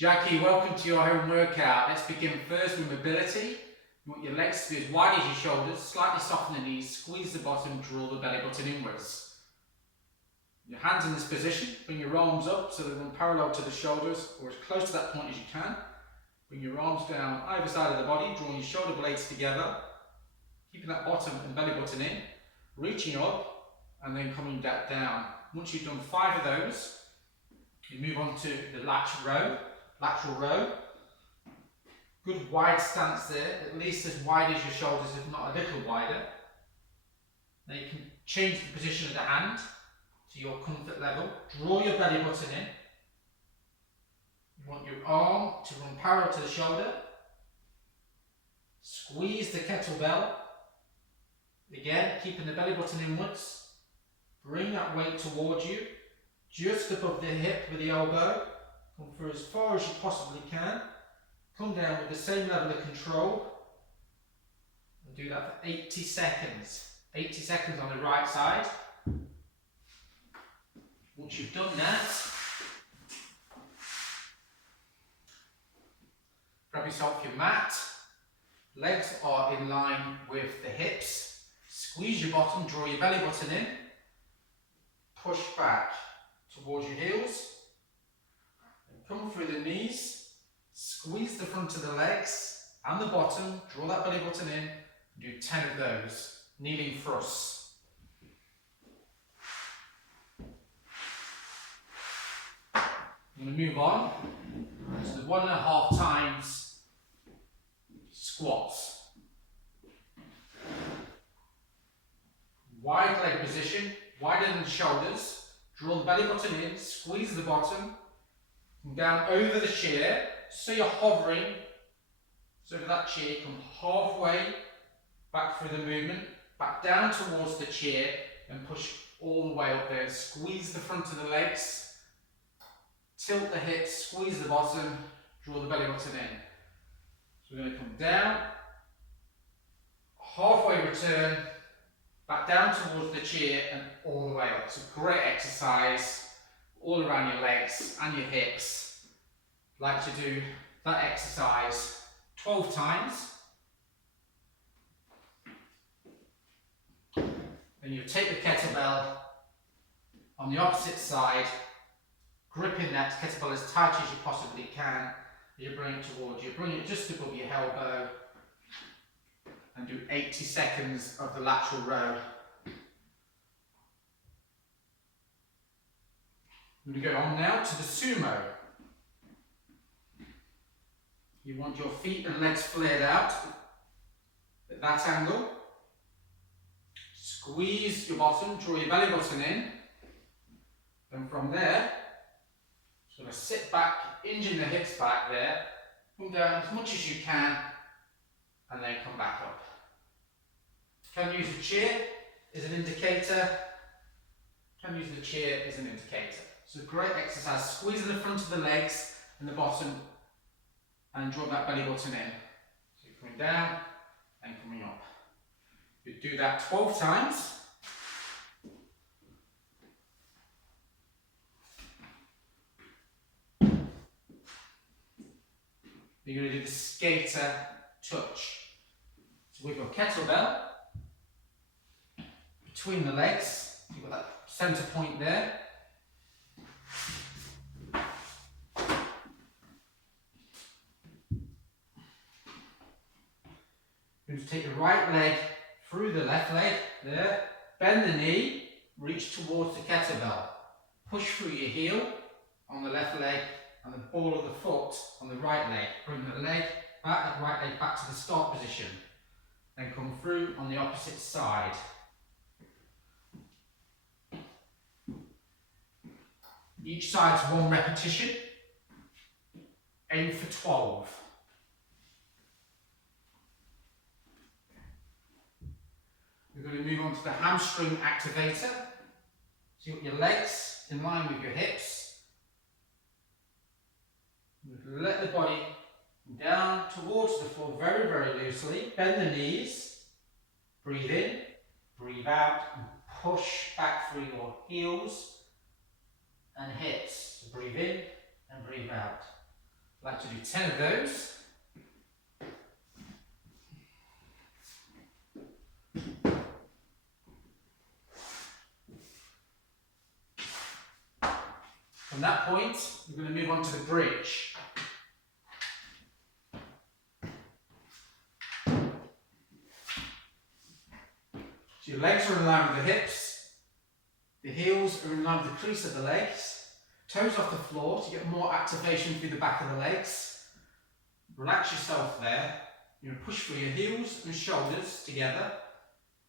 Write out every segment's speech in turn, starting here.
Jackie, welcome to your home workout. Let's begin first with mobility. You want your legs to be as wide as your shoulders, slightly soften the knees, squeeze the bottom, draw the belly button inwards. Your hands in this position, bring your arms up so they run parallel to the shoulders or as close to that point as you can. Bring your arms down either side of the body, drawing your shoulder blades together, keeping that bottom and belly button in, reaching up and then coming back down. Once you've done 5 of those, you move on to the lateral row. Good wide stance there, at least as wide as your shoulders, if not a little wider. Now you can change the position of the hand to your comfort level. Draw your belly button in. You want your arm to run parallel to the shoulder. Squeeze the kettlebell. Again, keeping the belly button inwards. Bring that weight towards you, just above the hip with the elbow. Come through as far as you possibly can. Come down with the same level of control. And do that for 80 seconds. 80 seconds on the right side. Once you've done that, grab yourself your mat. Legs are in line with the hips. Squeeze your bottom, draw your belly button in. Push back towards your heels. And come through the knees. Squeeze the front of the legs and the bottom. Draw that belly button in. Do 10 of those. Kneeling thrusts. I'm going to move on to the 1.5 times squats. Wide leg position, wider than the shoulders. Draw the belly button in, squeeze the bottom, come down over the chair, so you're hovering. So that chair, come halfway back through the movement, back down towards the chair, and push all the way up there. Squeeze the front of the legs. Tilt the hips, squeeze the bottom, draw the belly button in. So we're going to come down, halfway return, back down towards the chair and all the way up. It's a great exercise all around your legs and your hips. I'd like to do that exercise 12 times. Then you take the kettlebell on the opposite side, gripping that kettlebell as tight as you possibly can. You bring it towards you, bring it just above your elbow, and do 80 seconds of the lateral row. I'm going to go on now to the sumo. You want your feet and legs flared out at that angle. Squeeze your bottom, draw your belly button in. Then from there, sort of sit back, hinging the hips back there. Come down as much as you can, and then come back up. Can use the chair as an indicator. Can use the chair as an indicator. It's a great exercise. Squeezing the front of the legs and the bottom, and draw that belly button in. So you're coming down and coming up. You do that 12 times. You're going to do the skater touch. So with your kettlebell between the legs, you've got that centre point there. You're going to take the right leg through the left leg there, bend the knee, reach towards the kettlebell. Push through your heel on the left leg and the ball of the foot on the right leg. Bring the leg back, the right leg back to the start position. Then come through on the opposite side. Each side's 1 repetition. Aim for 12. We're going to move on to the hamstring activator. So you've got your legs in line with your hips. Let the body down towards the floor very, very loosely. Bend the knees. Breathe in, breathe out, and push back through your heels and hips. So breathe in and breathe out. I like to do 10 of those. From that point, we're going to move on to the bridge. So your legs are in line with the hips, the heels are in line with the crease of the legs, toes off the floor to get more activation through the back of the legs. Relax yourself there. You're going to push through your heels and shoulders together.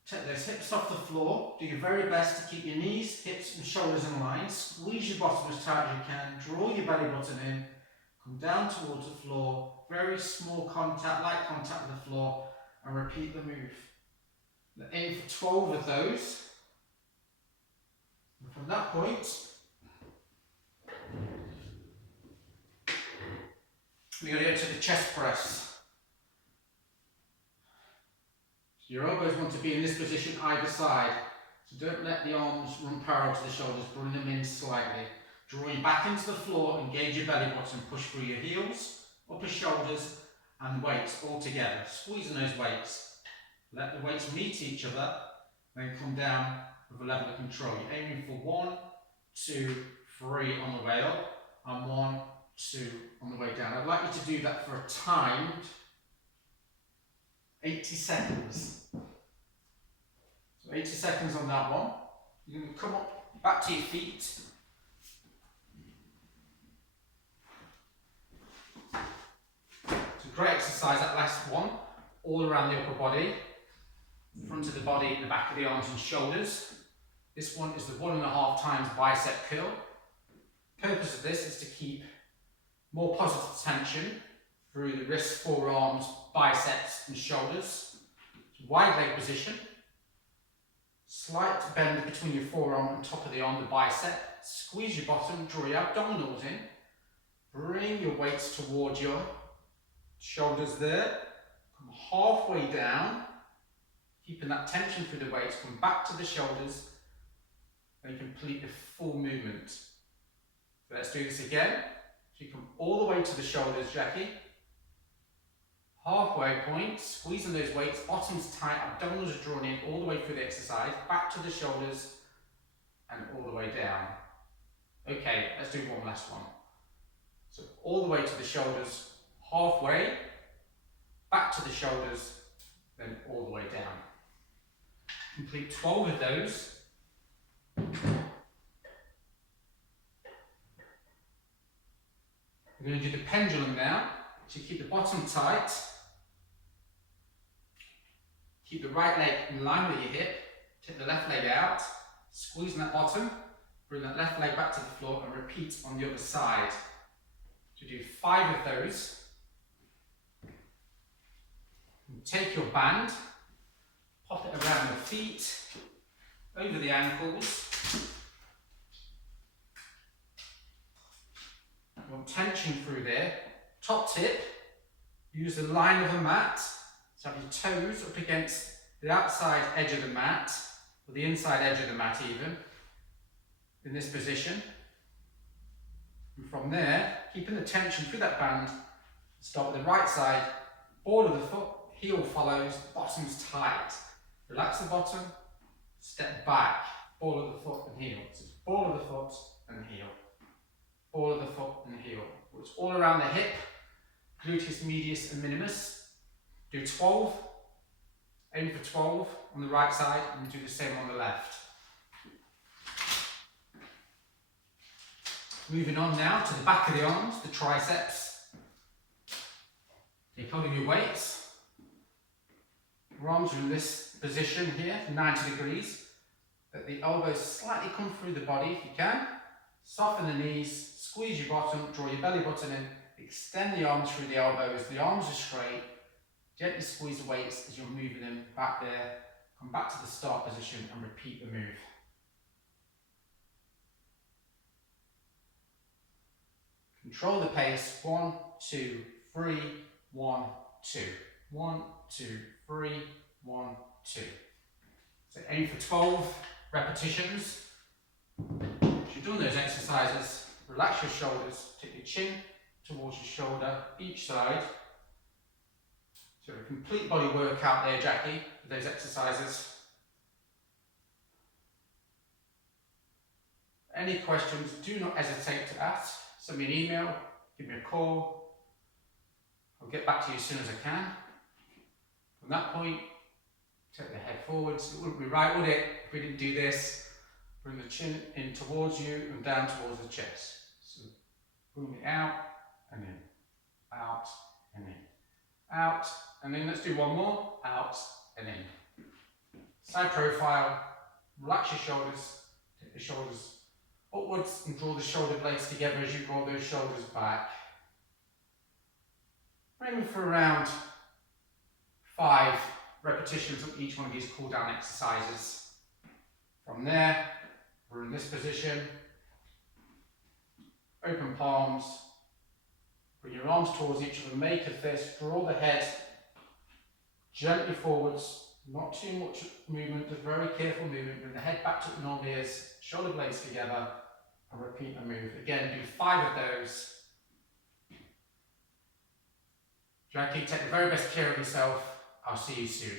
Take those hips off the floor. Do your very best to keep your knees, hips and shoulders in line. Squeeze your bottom as tight as you can. Draw your belly button in. Come down towards the floor. Very small contact, light contact with the floor. And repeat the move. Now aim for 12 of those. And from that point, we're going to go to the chest press. Your elbows want to be in this position either side, so don't let the arms run parallel to the shoulders, bring them in slightly. Drawing back into the floor, engage your belly button, push through your heels, upper shoulders and weights all together. Squeezing those weights. Let the weights meet each other, then come down with a level of control. You're aiming for 1, 2, 3 on the way up, and 1, 2 on the way down. I'd like you to do that for a timed 80 seconds. So 80 seconds on that one. You're going to come up, back to your feet. It's a great exercise, that last one, all around the upper body, the front of the body, the back of the arms and shoulders. This one is the 1.5 times bicep curl. The purpose of this is to keep more positive tension through the wrists, forearms, biceps and shoulders. Wide leg position. Slight bend between your forearm and top of the arm, the bicep. Squeeze your bottom, draw your abdominals in. Bring your weights towards your shoulders there. Come halfway down. Keeping that tension through the weights. Come back to the shoulders and complete the full movement. So let's do this again. So you come all the way to the shoulders, Jackie. Halfway point, squeezing those weights, bottoms tight, abdominals are drawn in all the way through the exercise, back to the shoulders and all the way down. Okay, let's do one last one. So all the way to the shoulders, halfway, back to the shoulders, then all the way down. Complete 12 of those. We're going to do the pendulum now. So you keep the bottom tight. Keep the right leg in line with your hip. Take the left leg out. Squeezing that bottom. Bring that left leg back to the floor and repeat on the other side. So do 5 of those. And take your band. Pop it around the feet. Over the ankles. You want tension through there. Top tip, use the line of the mat, so have your toes up against the outside edge of the mat, or the inside edge of the mat even, in this position. And from there, keeping the tension through that band, start with the right side, ball of the foot, heel follows, bottom's tight. Relax the bottom, step back, ball of the foot and heel. So it's ball of the foot and heel. Ball of the foot and heel. It's all around the hip, gluteus medius and minimus. Do 12, aim for 12 on the right side and do the same on the left. Moving on now to the back of the arms, the triceps. Take hold of your weights. Your arms are in this position here, 90 degrees. Let the elbows slightly come through the body if you can. Soften the knees, squeeze your bottom, draw your belly button in, extend the arms through the elbows, the arms are straight. Gently squeeze the weights as you're moving them back there. Come back to the start position and repeat the move. Control the pace. 1, 2, 3, 1, 2. 1, 2, 3, 1, 2. So aim for 12 repetitions. If you've done those exercises, relax your shoulders, take your chin towards your shoulder, each side. So a complete body workout there, Jackie, with those exercises. Any questions, do not hesitate to ask. Send me an email, give me a call. I'll get back to you as soon as I can. From that point, take the head forwards. It wouldn't be right, would it, if we didn't do this? Bring the chin in towards you and down towards the chest. So bring it out and in, out and in, out and in. Let's do one more, out and in. Side profile, relax your shoulders, take the shoulders upwards and draw the shoulder blades together as you draw those shoulders back. Aim for around 5 repetitions of each one of these cool down exercises. From there, we're in this position. Open palms. Bring your arms towards each other. Make a fist. Draw the head gently forwards. Not too much movement, just very careful movement. Bring the head back to what it normally is. Shoulder blades together. And repeat the move. Again, do 5 of those. Jackie, take the very best care of yourself. I'll see you soon.